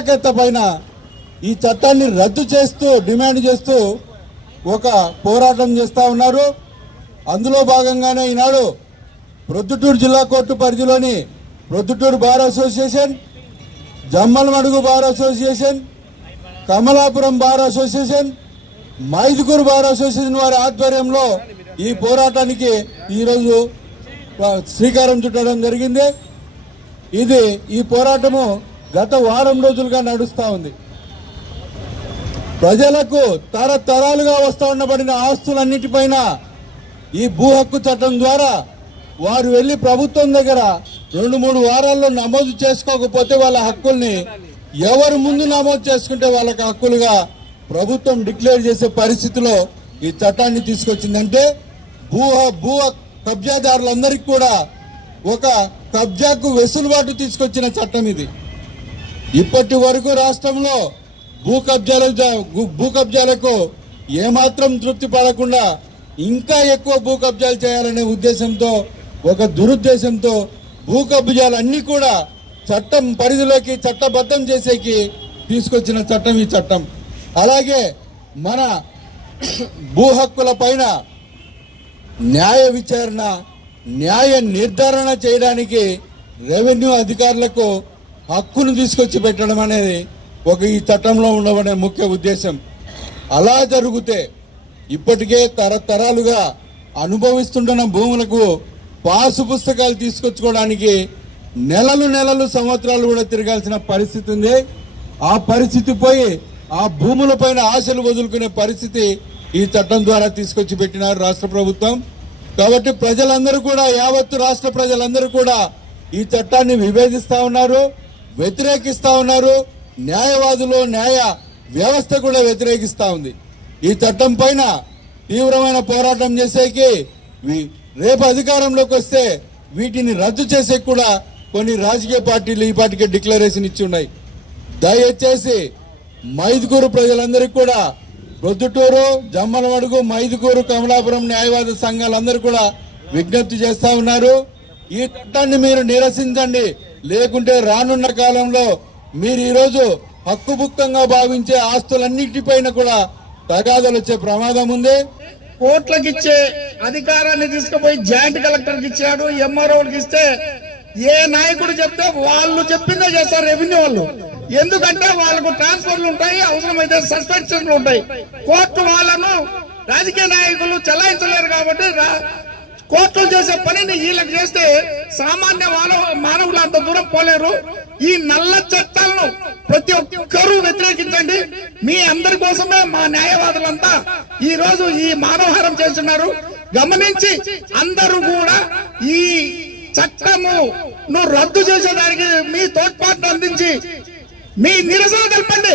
వ్యతిరేకత పైన ఈ చట్టాన్ని రద్దు చేస్తూ డిమాండ్ చేస్తూ ఒక పోరాటం చేస్తా ఉన్నారు. అందులో భాగంగానే ఈనాడు ప్రొద్దుటూరు జిల్లా కోర్టు పరిధిలోని Proddatur bar association, Jammalamadugu bar association, Kamalapuram bar association, Mydukur bar association వారి ఆధ్వర్యంలో ఈ పోరాటానికి ఈరోజు శ్రీకారం చుట్టడం జరిగింది. ఈ పోరాటము గత వారం రోజులుగా నడుస్తా ఉంది. ప్రజలకు తరతరాలుగా వస్తూ ఉండబడిన ఆస్తులన్నిటిపైన ఈ భూ హక్కు చట్టం ద్వారా వారు వెళ్లి ప్రభుత్వం దగ్గర 2-3 వారాల్లో నమోదు చేసుకోకపోతే వాళ్ళ హక్కుల్ని ఎవరు ముందు నమోదు చేసుకుంటే వాళ్ళకి హక్కులుగా ప్రభుత్వం డిక్లేర్ చేసే పరిస్థితిలో ఈ చట్టాన్ని తీసుకొచ్చిందంటే భూ కబ్జాదారులందరికీ కూడా ఒక కబ్జాకు వెసులుబాటు తీసుకొచ్చిన చట్టం ఇది. ఇప్పటి వరకు రాష్ట్రంలో భూ కబ్జాలకు ఏమాత్రం తృప్తి పడకుండా ఇంకా ఎక్కువ భూ కబ్జాలు చేయాలనే ఉద్దేశంతో, ఒక దురుద్దేశంతో భూ కబ్జాలన్నీ కూడా చట్టం పరిధిలోకి చట్టబద్ధం చేసేకి తీసుకొచ్చిన చట్టం ఈ చట్టం. అలాగే మన భూ హక్కుల పైన న్యాయ విచారణ, న్యాయ నిర్ధారణ చేయడానికి రెవెన్యూ అధికారులకు హక్కును తీసుకొచ్చి పెట్టడం అనేది ఈ చట్టంలో ఉండబడే ముఖ్య ఉద్దేశం. అలా జరిగితే ఇప్పటికే తరతరాలుగా అనుభవిస్తుంటున్న భూములకు పాసు పుస్తకాలు తీసుకొచ్చుకోవడానికి నెలలు సంవత్సరాలు కూడా తిరగాల్సిన పరిస్థితి ఉంది. ఆ పరిస్థితి పోయి ఆ భూముల పైన ఆశలు వదులుకునే పరిస్థితి ఈ చట్టం ద్వారా తీసుకొచ్చి పెట్టినారు రాష్ట్ర ప్రభుత్వం. కాబట్టి ప్రజలందరూ కూడా, యావత్తు రాష్ట్ర ప్రజలందరూ కూడా ఈ చట్టాన్ని విభేదిస్తా ఉన్నారు, వ్యతిరేకిస్తా ఉన్నారు. న్యాయవాదులు, న్యాయ వ్యవస్థ కూడా వ్యతిరేకిస్తా ఉంది. ఈ చట్టం పైన తీవ్రమైన పోరాటం చేసేకి, రేపు అధికారంలోకి వస్తే వీటిని రద్దు చేసే కూడా కొన్ని రాజకీయ పార్టీలు ఈ పార్టీకి డిక్లరేషన్ ఇచ్చి ఉన్నాయి. దయచేసి మైదుకూరు ప్రజలందరికీ కూడా, ప్రొద్దుటూరు, జమ్మలమడుగు, మైదుకూరు, కమలాపురం న్యాయవాద సంఘాలందరూ కూడా విజ్ఞప్తి చేస్తా ఉన్నారు. ఈ చట్టాన్ని మీరు నిరసించండి. లేకుంటే రానున్న కాలంలో మీరు ఈరోజు హక్కుభుక్తంగా భావించే ఆస్తులన్నిటిపైన కూడా తగాదాలు వచ్చే ప్రమాదం ఉంది. కోర్టులకు ఇచ్చే అధికారాన్ని తీసుకుపోయి జాయింట్ కలెక్టర్కి ఇచ్చాడు, ఎంఆర్ఓకి ఇస్తే ఏ నాయకుడు చెప్తే వాళ్ళు చెప్పిందే చేస్తారు రెవెన్యూ వాళ్ళు. ఎందుకంటే వాళ్ళకు ట్రాన్స్ఫర్లు ఉంటాయి, అవసరమైతే సస్పెన్షన్లు ఉంటాయి. కోర్టు వాళ్ళను రాజకీయ నాయకులు చలాయించలేరు కాబట్టి కోర్టులు చేసే పనిని వీళ్ళకి చేస్తే సామాన్య మానవులు అంత దూరం పోలేరు. ఈ నల్ల చట్టాలను ప్రతి ఒక్కరూ వ్యతిరేకించండి. మీ అందరి కోసమే మా న్యాయవాదులంతా ఈ రోజు ఈ మానవహారం చేస్తున్నారు. గమనించి అందరూ కూడా ఈ చట్టమును రద్దు చేసేదానికి మీ తోడ్పాటును అందించి మీ నిరసన తెలపండి.